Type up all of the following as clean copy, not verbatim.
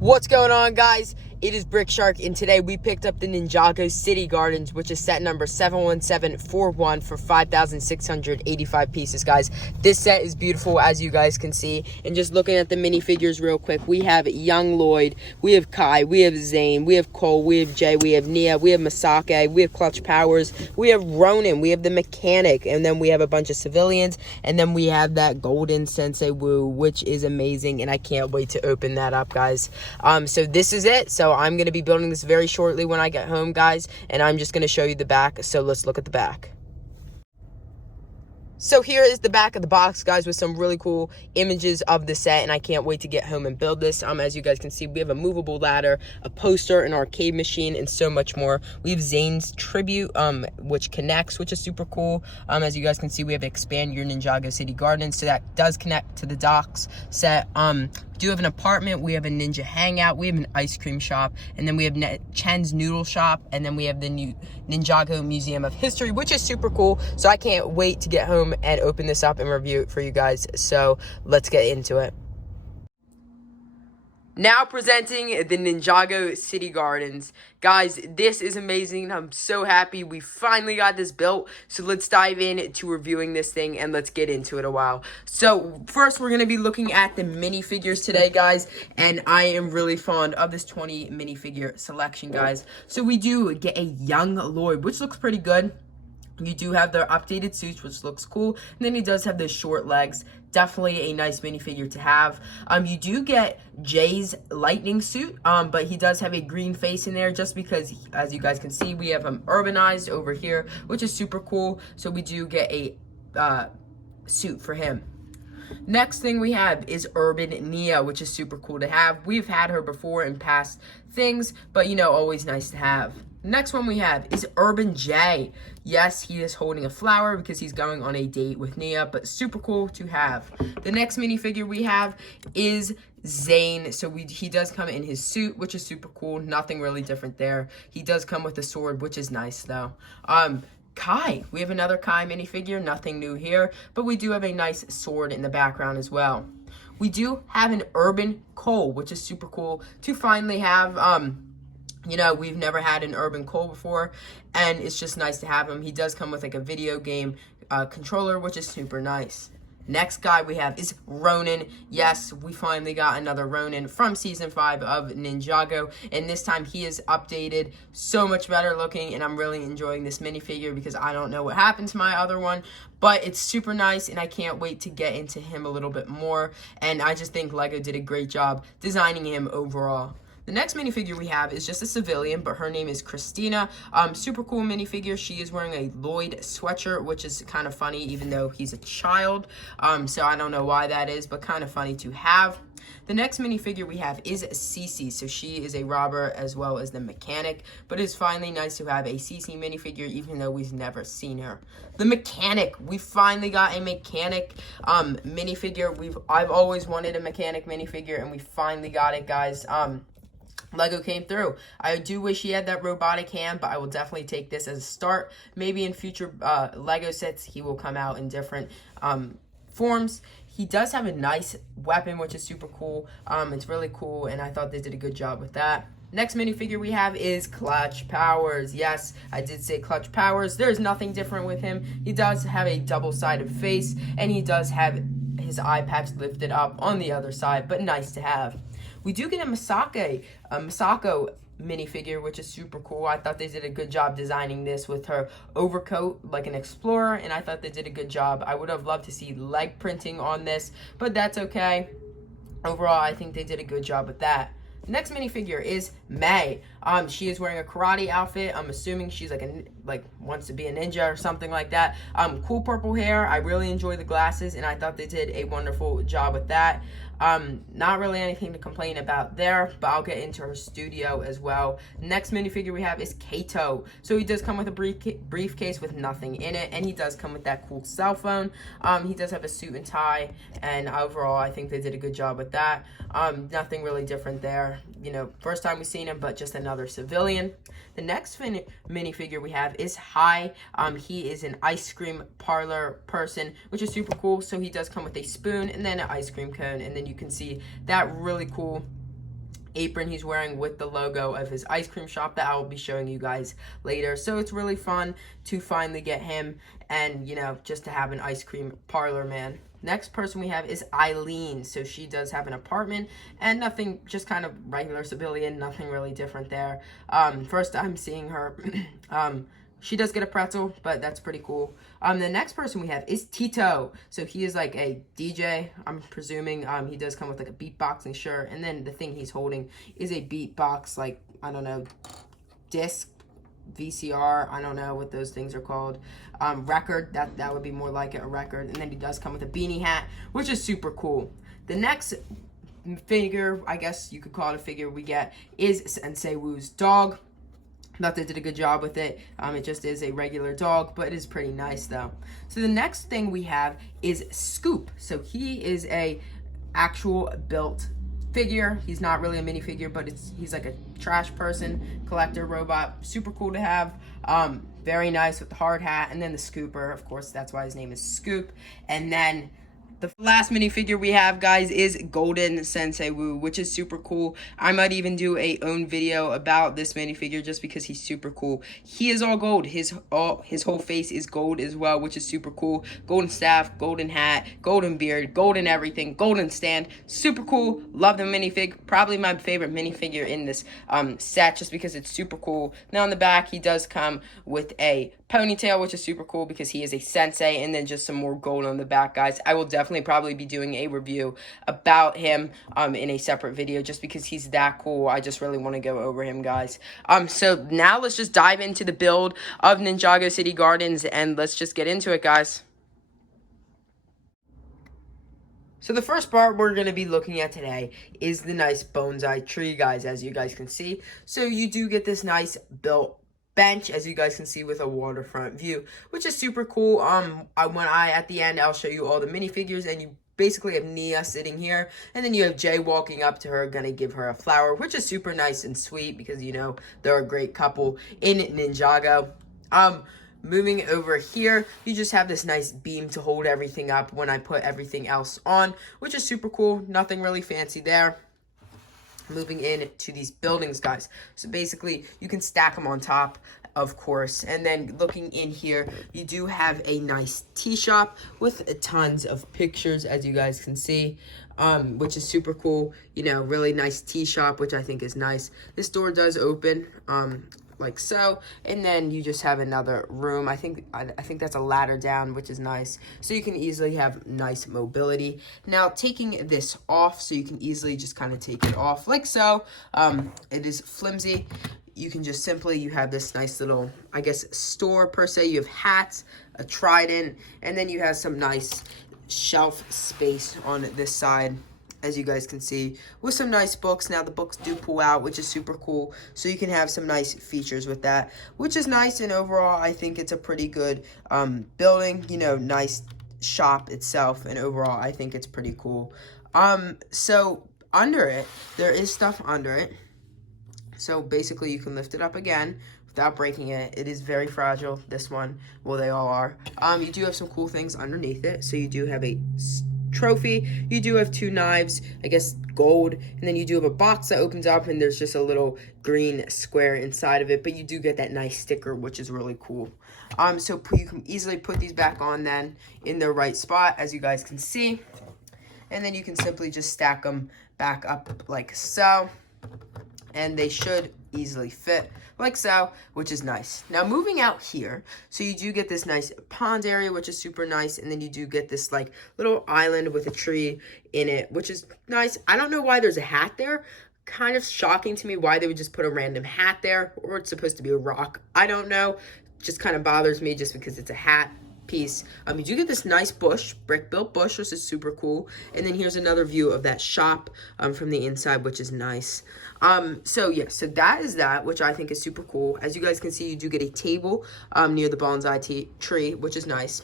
What's going on, guys? It is Brick Shark, and today we picked up the Ninjago City Gardens, which is set number 71741 for 5,685 pieces, guys. This set is beautiful, as you guys can see. And just looking at the minifigures real quick, we have Young Lloyd, we have Kai, we have Zane, we have Cole, we have Jay, we have Nia, we have Masake, we have Clutch Powers, we have Ronin, we have the Mechanic, and then we have a bunch of civilians, and then we have that Golden Sensei Wu, which is amazing, and I can't wait to open that up, guys. So this is it. So I'm going to be building this very shortly when I get home, guys, and I'm just going to show you the back. So let's look at the back. So here is the back of the box, guys, with some really cool images of the set, and I can't wait to get home and build this. As you guys can see, we have a movable ladder, a poster, an arcade machine, and so much more. We have Zane's tribute, which connects, which is super cool. As you guys can see, we have Expand Your Ninjago City Gardens, so that does connect to the docks set. We do have an apartment, we have a ninja hangout, we have an ice cream shop, and then we have Chen's Noodle Shop, and then we have the new Ninjago Museum of History, which is super cool. So I can't wait to get home and open this up and review it for you guys. So let's get into it. Now presenting the Ninjago City Gardens. Guys, this is amazing. I'm so happy we finally got this built. So let's dive in to reviewing this thing and let's get into it a while. So first, we're going to be looking at the minifigures today, guys. And I am really fond of this 20 minifigure selection, guys. So we do get a Young Lloyd, which looks pretty good. You do have their updated suits, which looks cool. And then he does have the short legs. Definitely a nice minifigure to have. You do get Jay's lightning suit, but he does have a green face in there just because, as you guys can see, we have him urbanized over here, which is super cool. So we do get a suit for him. Next thing we have is Urban Nia, which is super cool to have. We've had her before in past things, but you know, always nice to have. Next one we have is Urban Jay. Yes, he is holding a flower because he's going on a date with Nia, but super cool to have. The next minifigure we have is Zane. So he does come in his suit, which is super cool. Nothing really different there. He does come with a sword, which is nice though. Kai. We have another Kai minifigure. Nothing new here, but we do have a nice sword in the background as well. We do have an Urban Cole, which is super cool to finally have. You know, we've never had an Urban Cole before, and it's just nice to have him. He does come with like a video game controller, which is super nice. Next guy we have is Ronin. Yes, we finally got another Ronin from Season 5 of Ninjago, and this time he is updated, so much better looking, and I'm really enjoying this minifigure because I don't know what happened to my other one, but it's super nice, and I can't wait to get into him a little bit more, and I just think LEGO did a great job designing him overall. The next minifigure we have is just a civilian, but her name is Christina. Super cool minifigure. She is wearing a Lloyd sweatshirt, which is kind of funny, even though he's a child. So I don't know why that is, but kind of funny to have. The next minifigure we have is Cece. So she is a robber as well as the mechanic, but it's finally nice to have a Cece minifigure, even though we've never seen her. The mechanic, we finally got a mechanic minifigure. I've always wanted a mechanic minifigure, and we finally got it, guys. LEGO came through. I do wish he had that robotic hand, but I will definitely take this as a start. Maybe in future LEGO sets, he will come out in different forms. He does have a nice weapon, which is super cool. It's really cool, and I thought they did a good job with that. Next minifigure we have is Clutch Powers. Yes, I did say Clutch Powers. There's nothing different with him. He does have a double-sided face, and he does have his eye patch lifted up on the other side, but nice to have. We do get a Masako minifigure, which is super cool. I thought they did a good job designing this with her overcoat like an explorer, and I thought they did a good job. I would have loved to see leg printing on this, but that's okay. Overall, I think they did a good job with that. Next minifigure is May. She is wearing a karate outfit. I'm assuming she's like wants to be a ninja or something like that. Cool purple hair. I really enjoy the glasses, and I thought they did a wonderful job with that. Not really anything to complain about there, but I'll get into her studio as well. Next minifigure we have is Kato. So he does come with a briefcase with nothing in it, and he does come with that cool cell phone. He does have a suit and tie, and overall I think they did a good job with that. Nothing really different there. You know, first time we've seen him, but just another civilian. The next minifigure we have is Hai. He is an ice cream parlor person, which is super cool. So he does come with a spoon and then an ice cream cone, and then you can see that really cool apron he's wearing with the logo of his ice cream shop that I will be showing you guys later. So it's really fun to finally get him and, you know, just to have an ice cream parlor man. Next person we have is Eileen. So she does have an apartment and nothing, just kind of regular civilian, nothing really different there. First time seeing her. She does get a pretzel, but that's pretty cool. The next person we have is Tito. So he is like a DJ, I'm presuming. He does come with like a beatboxing shirt. And then the thing he's holding is a beatbox, like, I don't know, disc, VCR, I don't know what those things are called. Record, that would be more like it, a record. And then he does come with a beanie hat, which is super cool. The next figure, I guess you could call it a figure we get, is Sensei Wu's dog. Thought they did a good job with it. It just is a regular dog, but it is pretty nice though. So the next thing we have is Scoop. So he is a actual built figure. He's not really a minifigure, but he's like a trash person, collector, robot. Super cool to have. Very nice with the hard hat. And then the Scooper, of course, that's why his name is Scoop. And then the last minifigure we have, guys, is Golden Sensei Wu, which is super cool. I might even do a own video about this minifigure just because he's super cool. He is all gold. His whole face is gold as well, which is super cool. Golden staff, golden hat, golden beard, golden everything, golden stand. Super cool. Love the minifig. Probably my favorite minifigure in this set just because it's super cool. Now on the back, he does come with a ponytail, which is super cool because he is a sensei, and then just some more gold on the back, guys. I will definitely probably be doing a review about him in a separate video just because he's that cool. I just really want to go over him, guys. So now let's just dive into the build of Ninjago City Gardens and let's just get into it, guys. So the first part we're going to be looking at today is the nice bonsai tree, guys, as you guys can see. So you do get this nice built bench, as you guys can see, with a waterfront view, which is super cool. At the end, I'll show you all the minifigures, and you basically have Nia sitting here, and then you have Jay walking up to her, gonna give her a flower, which is super nice and sweet because, you know, they're a great couple in Ninjago. Moving over here, you just have this nice beam to hold everything up when I put everything else on, which is super cool. Nothing really fancy there. Moving in to these buildings, guys. So basically, you can stack them on top, of course. And then looking in here, you do have a nice tea shop with tons of pictures, as you guys can see, which is super cool. You know, really nice tea shop, which I think is nice. This door does open, like so, and then you just have another room. I think that's a ladder down, which is nice, so you can easily have nice mobility. Now taking this off, so you can easily just kind of take it off like so. It is flimsy. You can just simply, you have this nice little, I guess, store per se. You have hats, a trident, and then you have some nice shelf space on this side, as you guys can see, with some nice books. Now the books do pull out, which is super cool, so you can have some nice features with that, which is nice. And overall, I think it's a pretty good building, you know, nice shop itself, and overall I think it's pretty cool. So under it, there is stuff under it, so basically you can lift it up again without breaking it. It is very fragile, this one. Well, they all are. You do have some cool things underneath it. So you do have a trophy, you do have 2 knives, I guess gold, and then you do have a box that opens up and there's just a little green square inside of it, but you do get that nice sticker, which is really cool. So you can easily put these back on then in the right spot, as you guys can see, and then you can simply just stack them back up like so, and they should easily fit like so, which is nice. Now moving out here, so you do get this nice pond area, which is super nice, and then you do get this like little island with a tree in it, which is nice. I don't know why there's a hat there. Kind of shocking to me why they would just put a random hat there, or it's supposed to be a rock. I don't know. Just kind of bothers me just because it's a hat piece. You do get this nice bush, brick-built bush, which is super cool. And then here's another view of that shop from the inside, which is nice. So that is that, which I think is super cool. As you guys can see, you do get a table near the bonsai tree, which is nice.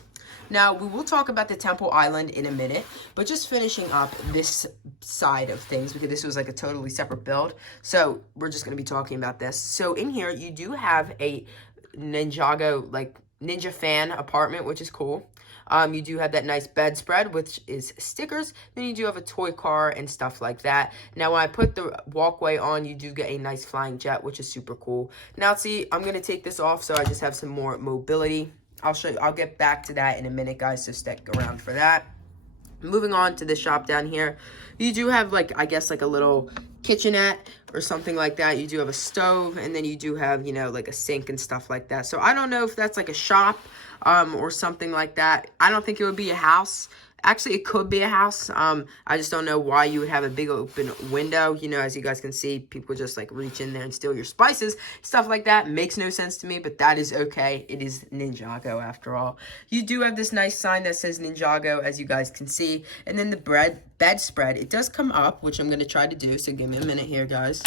Now, we will talk about the Temple Island in a minute, but just finishing up this side of things, because this was like a totally separate build. So we're just going to be talking about this. So in here, you do have a Ninjago, like, Ninja fan apartment, which is cool. You do have that nice bedspread, which is stickers. Then you do have a toy car and stuff like that. Now, when I put the walkway on, you do get a nice flying jet, which is super cool. Now, see, I'm going to take this off so I just have some more mobility. I'll show you. I'll get back to that in a minute, guys, so stick around for that. Moving on to the shop down here, you do have, like, I guess, like a little kitchenette or something like that. You do have a stove, and then you do have, you know, like a sink and stuff like that. So I don't know if that's like a shop or something like that. I don't think it would be a house. Actually, it could be a house. I just don't know why you would have a big open window. You know, as you guys can see, people just like reach in there and steal your spices. Stuff like that makes no sense to me, but that is okay. It is Ninjago after all. You do have this nice sign that says Ninjago, as you guys can see. And then the bedspread, it does come up, which I'm going to try to do. So give me a minute here, guys.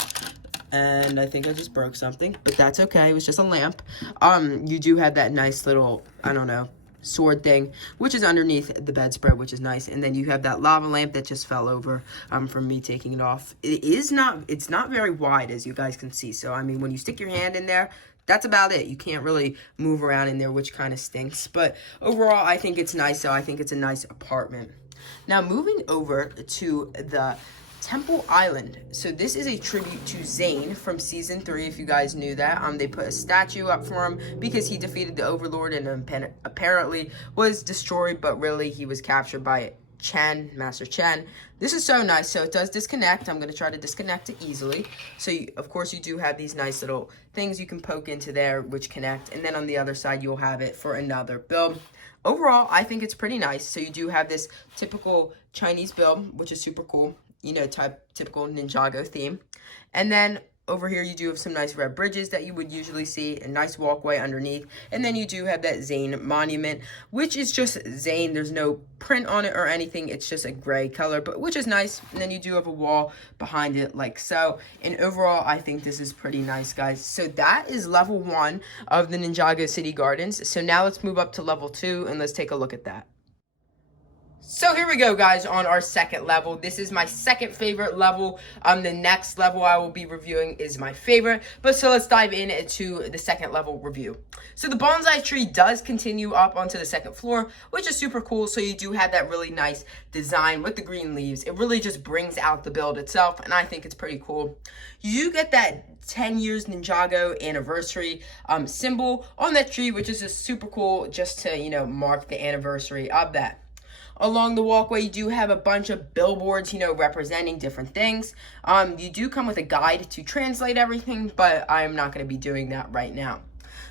And I think I just broke something, but that's okay. It was just a lamp. You do have that nice little, I don't know, sword thing, which is underneath the bedspread, which is nice. And then you have that lava lamp that just fell over from me taking it off. It's not very wide, as you guys can see. So I mean, when you stick your hand in there, that's about it. You can't really move around in there, which kind of stinks. But overall, I think it's nice. So I think it's a nice apartment. Now moving over to the Temple Island. So this is a tribute to Zane from season 3, if you guys knew that. They put a statue up for him because he defeated the Overlord and apparently was destroyed, but really he was captured by Master Chen. This is so nice. So it does disconnect. I'm going to try to disconnect it easily. So of course you do have these nice little things you can poke into there which connect, and then on the other side you'll have it for another build. Overall, I think it's pretty nice. So you do have this typical Chinese build, which is super cool. You know, typical Ninjago theme. And then over here you do have some nice red bridges that you would usually see, a nice walkway underneath, and then you do have that Zane monument, which is just Zane. There's no print on it or anything. It's just a gray color, but which is nice. And then you do have a wall behind it like so. And overall, I think this is pretty nice, guys. So that is level 1 of the Ninjago City Gardens. So now let's move up to level 2 and let's take a look at that. So here we go, guys, on our second level. This is my second favorite level. The next level I will be reviewing is my favorite. But so let's dive into the second level review. So the Bonsai Tree does continue up onto the second floor, which is super cool. So you do have that really nice design with the green leaves. It really just brings out the build itself, and I think it's pretty cool. You do get that 10 years Ninjago anniversary symbol on that tree, which is just super cool, just to, you know, mark the anniversary of that. Along the walkway, you do have a bunch of billboards, you know, representing different things. You do come with a guide to translate everything, but I'm not going to be doing that right now.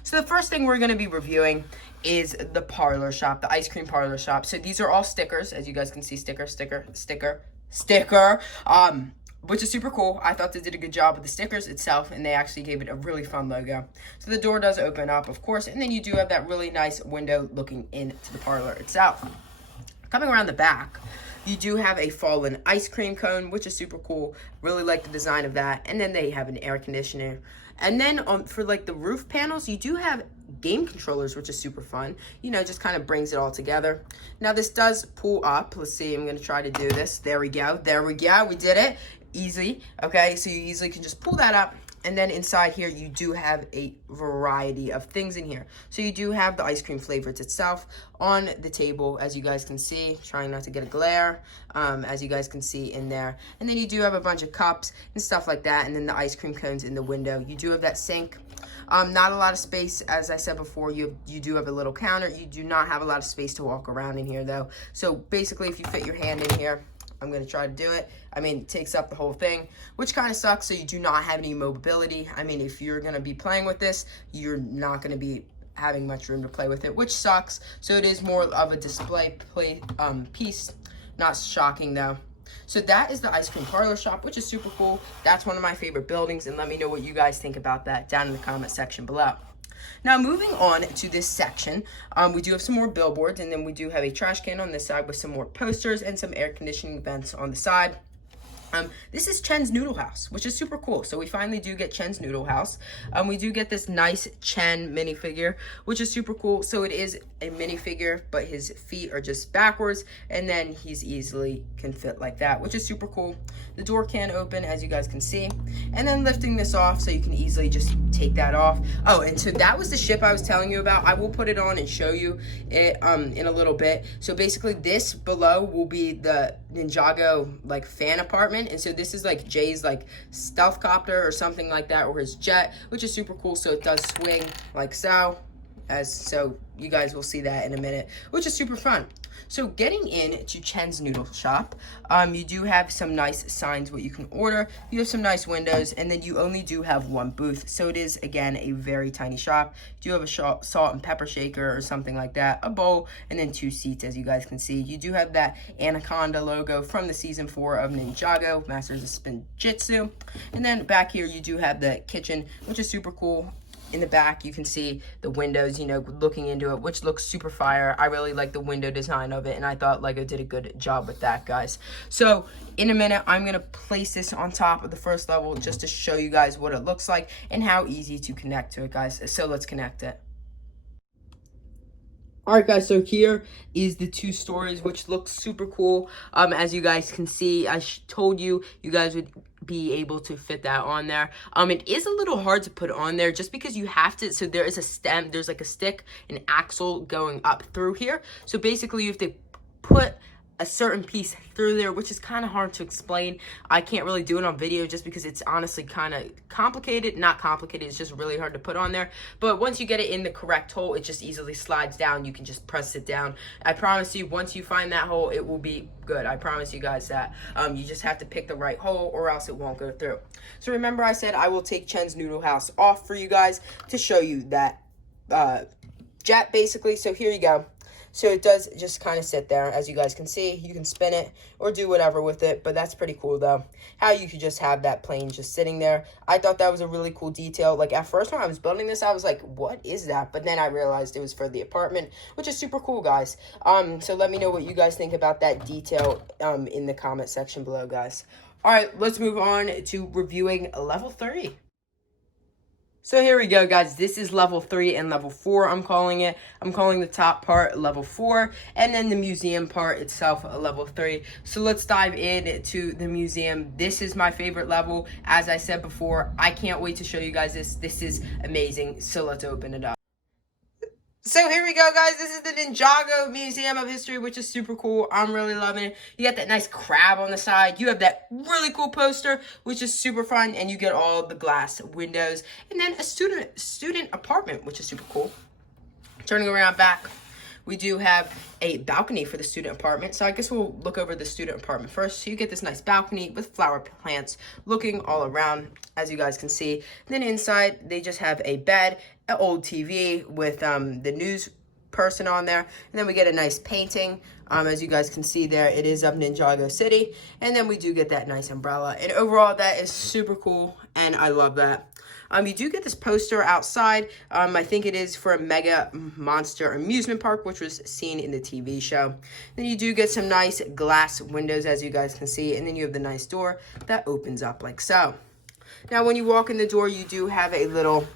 So the first thing we're going to be reviewing is the Parlor Shop, the ice cream parlor shop. So these are all stickers, as you guys can see, sticker, which is super cool. I thought they did a good job with the stickers itself, and they actually gave it a really fun logo. So the door does open up, of course, and then you do have that really nice window looking into the parlor itself. Coming around the back, you do have a fallen ice cream cone, which is super cool. Really like the design of that. And then they have an air conditioner. And then for like the roof panels, you do have game controllers, which is super fun. You know, just kind of brings it all together. Now this does pull up. Let's see, I'm going to try to do this. There we go. There we go. We did it. Easy. Okay, so you easily can just pull that up. And then inside here, you do have a variety of things in here. So you do have the ice cream flavors itself on the table, as you guys can see. Trying not to get a glare, as you guys can see in there. And then you do have a bunch of cups and stuff like that. And then the ice cream cones in the window. You do have that sink. Not a lot of space, as I said before. You do have a little counter. You do not have a lot of space to walk around in here, though. So basically, if you fit your hand in here, I'm going to try to do it. I mean, it takes up the whole thing, which kind of sucks. So you do not have any mobility. I mean, if you're going to be playing with this, you're not going to be having much room to play with it, which sucks. So it is more of a display piece. Not shocking, though. So that is the ice cream parlor shop, which is super cool. That's one of my favorite buildings, and let me know what you guys think about that down in the comment section below. Now, moving on to this section, we do have some more billboards, and then we do have a trash can on this side with some more posters and some air conditioning vents on the side. This is Chen's Noodle House, which is super cool. So we finally do get Chen's Noodle House. We do get this nice Chen minifigure, which is super cool. So it is a minifigure, but his feet are just backwards, and then he's easily can fit like that, which is super cool. The door can open, as you guys can see, and then lifting this off so you can easily just take that off. Oh, and so that was the ship I was telling you about. I will put it on and show you it in a little bit. So basically this below will be the Ninjago like fan apartment. And so this is like Jay's like stealth copter or something like that, or his jet, which is super cool. So it does swing like so, so you guys will see that in a minute, which is super fun. So getting into Chen's Noodle Shop, you do have some nice signs what you can order. You have some nice windows, and then you only do have one booth. So it is, again, a very tiny shop. You do have a salt and pepper shaker or something like that, a bowl, and then 2 seats, as you guys can see. You do have that Anaconda logo from the season 4 of Ninjago, Masters of Spinjitzu. And then back here, you do have the kitchen, which is super cool. In the back, you can see the windows, you know, looking into it, which looks super fire. I really like the window design of it, and I thought LEGO did a good job with that, guys. So, in a minute, I'm going to place this on top of the first level just to show you guys what it looks like and how easy to connect to it, guys. So, let's connect it. Alright guys, so here is the 2 stories, which looks super cool. As you guys can see, I told you guys would be able to fit that on there. It is a little hard to put on there just because you have to, so there is a stem, there's like a stick, an axle going up through here. So basically you have to put a certain piece through there, which is kind of hard to explain. I can't really do it on video just because it's honestly kind of complicated. Not complicated, it's just really hard to put on there. But once you get it in the correct hole, it just easily slides down. You can just press it down. I promise you, once you find that hole, it will be good. I promise you guys that. You just have to pick the right hole or else it won't go through. So remember I said I will take Chen's Noodle House off for you guys to show you that jet basically. So here you go. So it does just kind of sit there, as you guys can see. You can spin it or do whatever with it, but that's pretty cool, though. How you could just have that plane just sitting there. I thought that was a really cool detail. Like, at first when I was building this, I was like, what is that? But then I realized it was for the apartment, which is super cool, guys. So let me know what you guys think about that detail in the comment section below, guys. All right, let's move on to reviewing level 3. So here we go, guys. This is level 3 and level 4, I'm calling it. I'm calling the top part level 4, and then the museum part itself level 3. So let's dive into the museum. This is my favorite level. As I said before, I can't wait to show you guys this. This is amazing. So let's open it up. So here we go, guys. This is the Ninjago Museum of History, which is super cool. I'm really loving it. You got that nice crab on the side. You have that really cool poster, which is super fun. And you get all the glass windows. And then a student apartment, which is super cool. Turning around back, we do have a balcony for the student apartment. So I guess we'll look over the student apartment first. So you get this nice balcony with flower plants looking all around, as you guys can see. And then inside, they just have a bed, an old TV with the news person on there. And then we get a nice painting. As you guys can see there, it is of Ninjago City. And then we do get that nice umbrella. And overall, that is super cool, and I love that. You do get this poster outside. I think it is for a Mega Monster Amusement Park, which was seen in the TV show. Then you do get some nice glass windows, as you guys can see. And then you have the nice door that opens up like so. Now, when you walk in the door, you do have a little,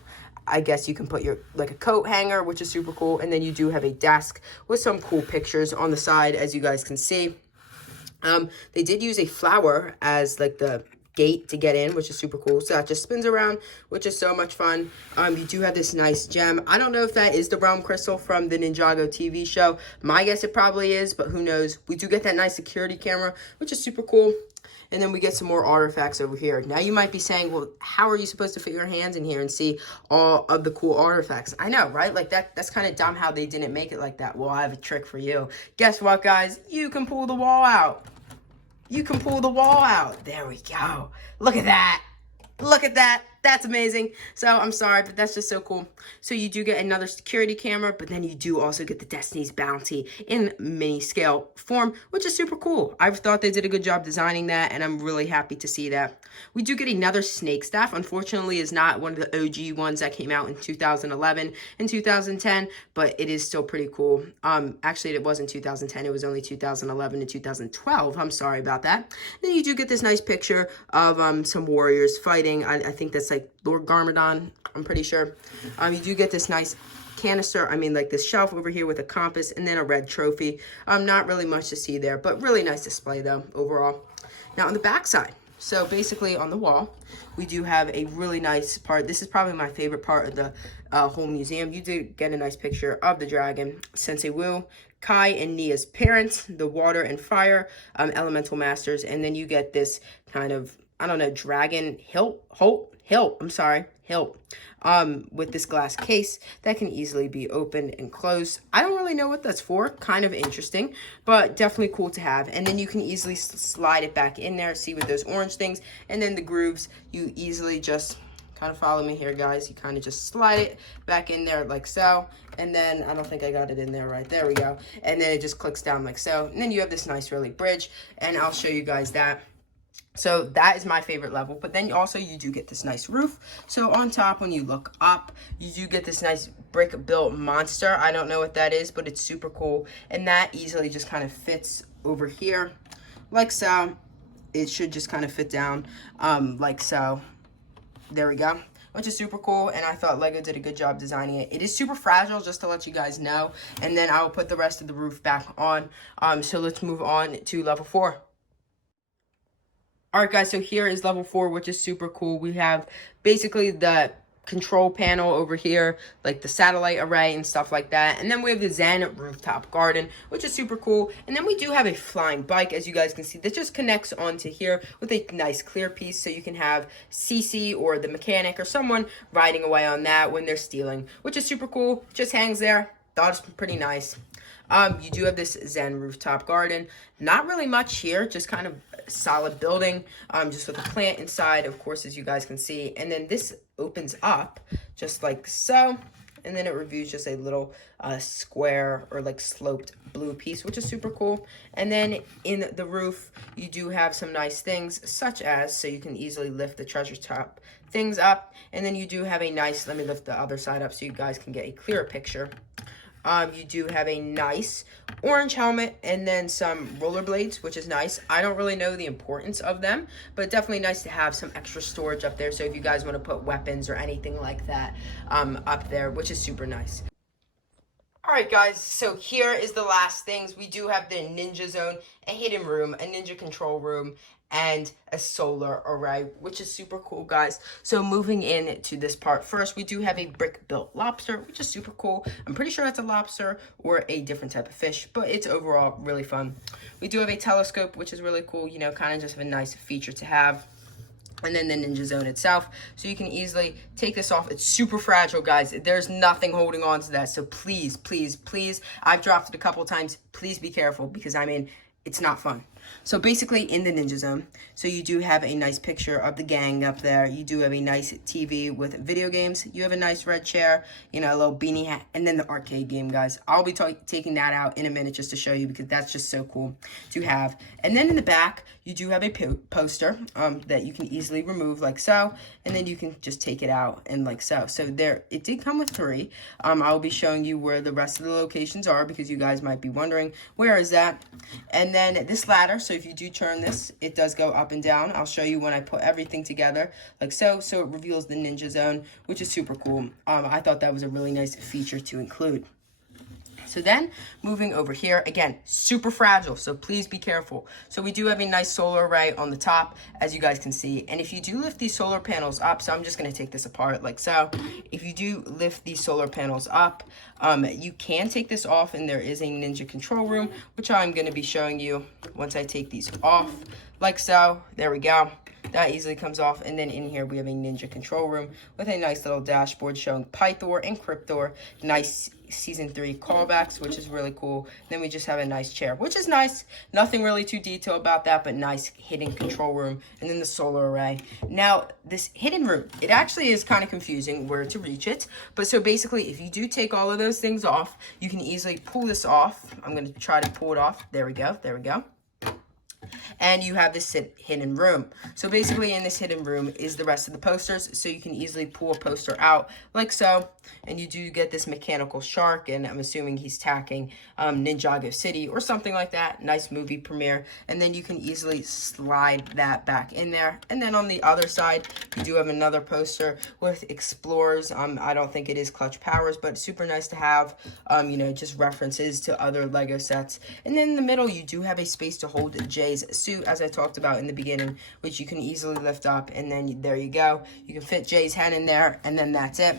I guess you can put your, like a coat hanger, which is super cool. And then you do have a desk with some cool pictures on the side, as you guys can see. They did use a flower as like the gate to get in, which is super cool. So that just spins around, which is so much fun. You do have this nice gem. I don't know if that is the realm crystal from the Ninjago TV show. My guess it probably is, but who knows. We do get that nice security camera, which is super cool. And then we get some more artifacts over here. Now you might be saying, well, how are you supposed to fit your hands in here and see all of the cool artifacts? I know, right? Like that's kind of dumb how they didn't make it like that. Well, I have a trick for you. Guess what, guys? You can pull the wall out. You can pull the wall out. There we go. Look at that. Look at that. That's amazing. So I'm sorry, but that's just so cool. So you do get another security camera, but then you do also get the Destiny's Bounty in mini scale form, which is super cool. I thought they did a good job designing that, and I'm really happy to see that. We do get another snake staff. Unfortunately, is not one of the OG ones that came out in 2011 and 2010, but it is still pretty cool. Actually, it wasn't 2010. It was only 2011 and 2012. I'm sorry about that. Then you do get this nice picture of some warriors fighting. I think that's like Lord Garmadon, I'm pretty sure. You do get this nice canister, like this shelf over here with a compass and then a red trophy. Not really much to see there, but really nice display though, overall. Now on the back side, so basically on the wall, we do have a really nice part. This is probably my favorite part of the whole museum. You do get a nice picture of the dragon, Sensei Wu, Kai and Nia's parents, the water and fire elemental masters, and then you get this kind of, I don't know, dragon hilt, with this glass case that can easily be opened and closed. I don't really know what that's for, kind of interesting, but definitely cool to have. And then you can easily slide it back in there, see with those orange things, and then the grooves, you easily just kind of follow me here, guys. You kind of just slide it back in there like so, and then I don't think I got it in there right. There we go. And then it just clicks down like so, and then you have this nice really bridge, and I'll show you guys that. So that is my favorite level, but then also you do get this nice roof. So on top, when you look up, you do get this nice brick built monster. I don't know what that is, but it's super cool, and that easily just kind of fits over here like so. It should just kind of fit down like so. There we go, which is super cool, and I thought Lego did a good job designing it. It is super fragile, just to let you guys know, and then I will put the rest of the roof back on. So let's move on to level 4. All right, guys, so here is level 4, which is super cool. We have basically the control panel over here, like the satellite array and stuff like that. And then we have the Zen rooftop garden, which is super cool. And then we do have a flying bike, as you guys can see, that just connects onto here with a nice clear piece. So you can have Cece or the mechanic or someone riding away on that when they're stealing, which is super cool. Just hangs there. Thought it's pretty nice. You do have this Zen rooftop garden. Not really much here, just kind of solid building, just with a plant inside, of course, as you guys can see. And then this opens up just like so, and then it reviews just a little square or like sloped blue piece, which is super cool. And then in the roof, you do have some nice things, such as, so you can easily lift the treasure top things up. And then you do have a nice, let me lift the other side up so you guys can get a clearer picture. You do have a nice orange helmet and then some rollerblades, which is nice. I don't really know the importance of them, but definitely nice to have some extra storage up there. So if you guys want to put weapons or anything like that up there, which is super nice. All right, guys, so here is the last things. We do have the ninja zone, a hidden room, a ninja control room, and a solar array, which is super cool, guys. So moving in to this part first, we do have a brick built lobster, which is super cool. I'm pretty sure that's a lobster or a different type of fish, but it's overall really fun. We do have a telescope, which is really cool, you know, kind of just a nice feature to have. And then the ninja zone itself, so you can easily take this off. It's super fragile, guys. There's nothing holding on to that, so please, please, please, I've dropped it a couple times. Please be careful, because it's not fun. So basically in the ninja zone, so you do have a nice picture of the gang up there. You do have a nice TV with video games. You have a nice red chair, you know, a little beanie hat, and then the arcade game, guys. I'll be taking that out in a minute just to show you, because that's just so cool to have. And then in the back, you do have a poster that you can easily remove like so, and then you can just take it out and like so. So there, it did come with 3. I'll be showing you where the rest of the locations are, because you guys might be wondering, where is that? And then this ladder, so if you do turn this, it does go up and down. I'll show you when I put everything together like so. So it reveals the ninja zone, which is super cool. I thought that was a really nice feature to include. So then, moving over here, again, super fragile, so please be careful. So we do have a nice solar array on the top, as you guys can see. And if you do lift these solar panels up, so I'm just gonna take this apart like so. If you do lift these solar panels up, you can take this off, and there is a ninja control room, which I'm gonna be showing you once I take these off, like so. There we go. That easily comes off, and then in here we have a ninja control room with a nice little dashboard showing Pythor and Cryptor, nice season 3 callbacks, which is really cool. Then we just have a nice chair, which is nice. Nothing really too detailed about that, but nice hidden control room. And then the solar array. Now, this hidden room, it actually is kind of confusing where to reach it. But so basically, if you do take all of those things off, you can easily pull this off. I'm going to try to pull it off. There we go. There we go. And you have this hidden room. So basically in this hidden room is the rest of the posters. So you can easily pull a poster out like so. And you do get this mechanical shark. And I'm assuming he's tacking Ninjago City or something like that. Nice movie premiere. And then you can easily slide that back in there. And then on the other side, you do have another poster with Explorers. I don't think it is Clutch Powers, but super nice to have, you know, just references to other Lego sets. And then in the middle, you do have a space to hold Jay's suit, as I talked about in the beginning, which you can easily lift up, and then there you go. You can fit Jay's head in there, and then that's it.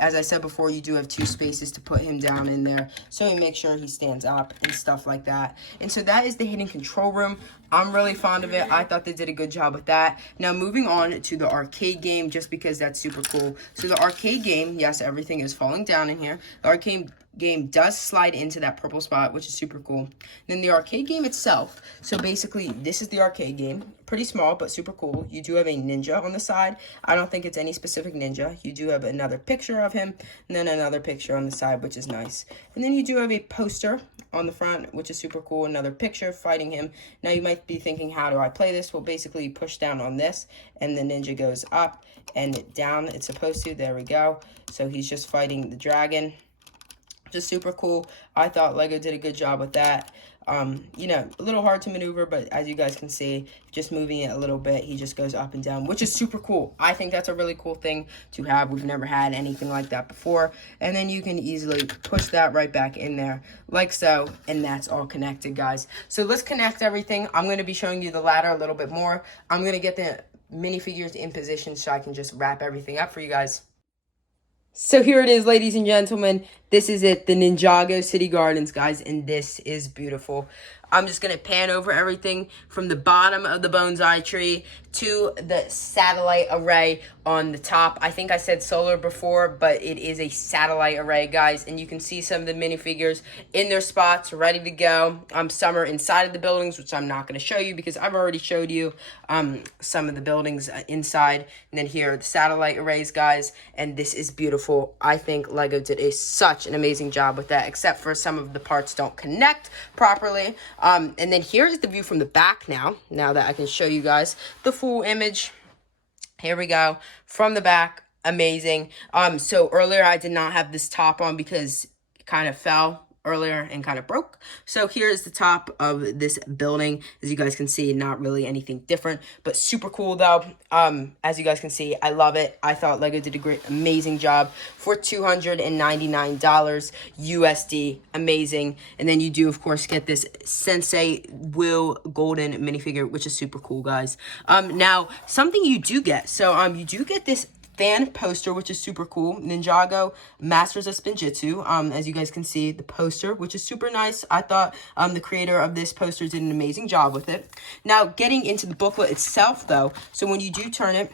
As I said before, you do have 2 spaces to put him down in there, so you make sure he stands up and stuff like that. And so that is the hidden control room. I'm really fond of it. I thought they did a good job with that. Now moving on to the arcade game, just because that's super cool. So the arcade game, yes, everything is falling down in here. The arcade game does slide into that purple spot, which is super cool. Then the arcade game itself, so basically this is the arcade game. Pretty small, but super cool. You do have a ninja on the side. I don't think it's any specific ninja. You do have another picture of him, and then another picture on the side, which is nice. And then you do have a poster on the front, which is super cool. Another picture fighting him. Now you might be thinking, how do I play this? Well, basically you push down on this, and the ninja goes up and down. It's supposed to. There we go. So he's just fighting the dragon. Just super cool. I thought Lego did a good job with that. You know, a little hard to maneuver, but as you guys can see, just moving it a little bit, he just goes up and down, which is super cool. I think that's a really cool thing to have. We've never had anything like that before. And then you can easily push that right back in there like so, and that's all connected, guys. So let's connect everything. I'm going to be showing you the ladder a little bit more. I'm going to get the minifigures in position so I can just wrap everything up for you guys. So here it is, ladies and gentlemen. This is it, the Ninjago City Gardens, guys, and this is beautiful. I'm just going to pan over everything from the bottom of the bonsai tree to the satellite array on the top. I think I said solar before, but it is a satellite array, guys, and you can see some of the minifigures in their spots, ready to go. Some are inside of the buildings, which I'm not going to show you because I've already showed you some of the buildings inside. And then here are the satellite arrays, guys, and this is beautiful. I think Lego did such an amazing job with that, except for some of the parts don't connect properly. And then here is the view from the back now that I can show you guys the full image. Here we go from the back. Amazing. So earlier I did not have this top on because it kind of fell earlier and kind of broke. So here's the top of this building. As you guys can see, not really anything different, but super cool though. As you guys can see, I love it. I thought Lego did a amazing job for $299 USD. Amazing. And then you do, of course, get this Sensei Will Golden minifigure, which is super cool, guys. Now, something you do get. So you do get this fan poster, which is super cool. Ninjago Masters of Spinjitzu. As you guys can see, the poster, which is super nice. I thought the creator of this poster did an amazing job with it. Now, getting into the booklet itself, though, so when you do turn it,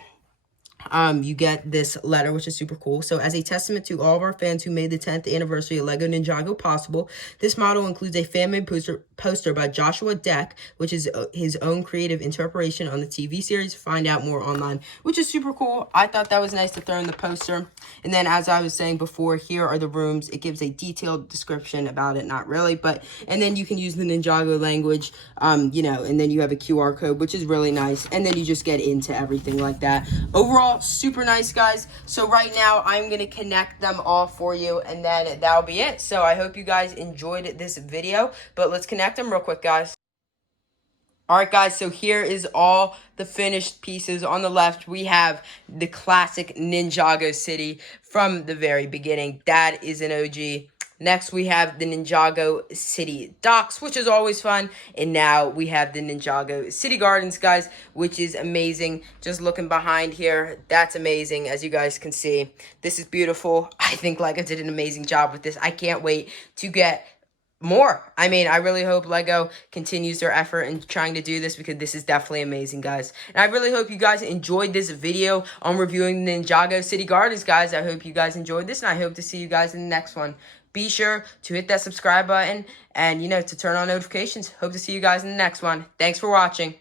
you get this letter, which is super cool. So as a testament to all of our fans who made the 10th anniversary of Lego Ninjago possible, this model includes a fan-made poster by Joshua Deck, which is his own creative interpretation on the TV series. Find out more online, which is super cool. I thought that was nice to throw in the poster. And then, as I was saying before, here are the rooms. It gives a detailed description about it, not really, but, and then you can use the Ninjago language, you know, and then you have a QR code, which is really nice. And then you just get into everything like that. Overall, super nice, guys. So right now I'm going to connect them all for you, and then that'll be it. So I hope you guys enjoyed this video, but let's connect them real quick, guys. Alright, guys, so here is all the finished pieces. On the left, we have the classic Ninjago City from the very beginning. That is an OG. Next, we have the Ninjago City Docks, which is always fun. And now we have the Ninjago City Gardens, guys, which is amazing. Just looking behind here, that's amazing, as you guys can see. This is beautiful. I think Lego did an amazing job with this. I can't wait to get more. I mean, I really hope Lego continues their effort in trying to do this, because this is definitely amazing, guys. And I really hope you guys enjoyed this video on reviewing the Ninjago City Gardens, guys. I hope you guys enjoyed this, and I hope to see you guys in the next one. be sure to hit that subscribe button and, to turn on notifications. Hope to see you guys in the next one. Thanks for watching.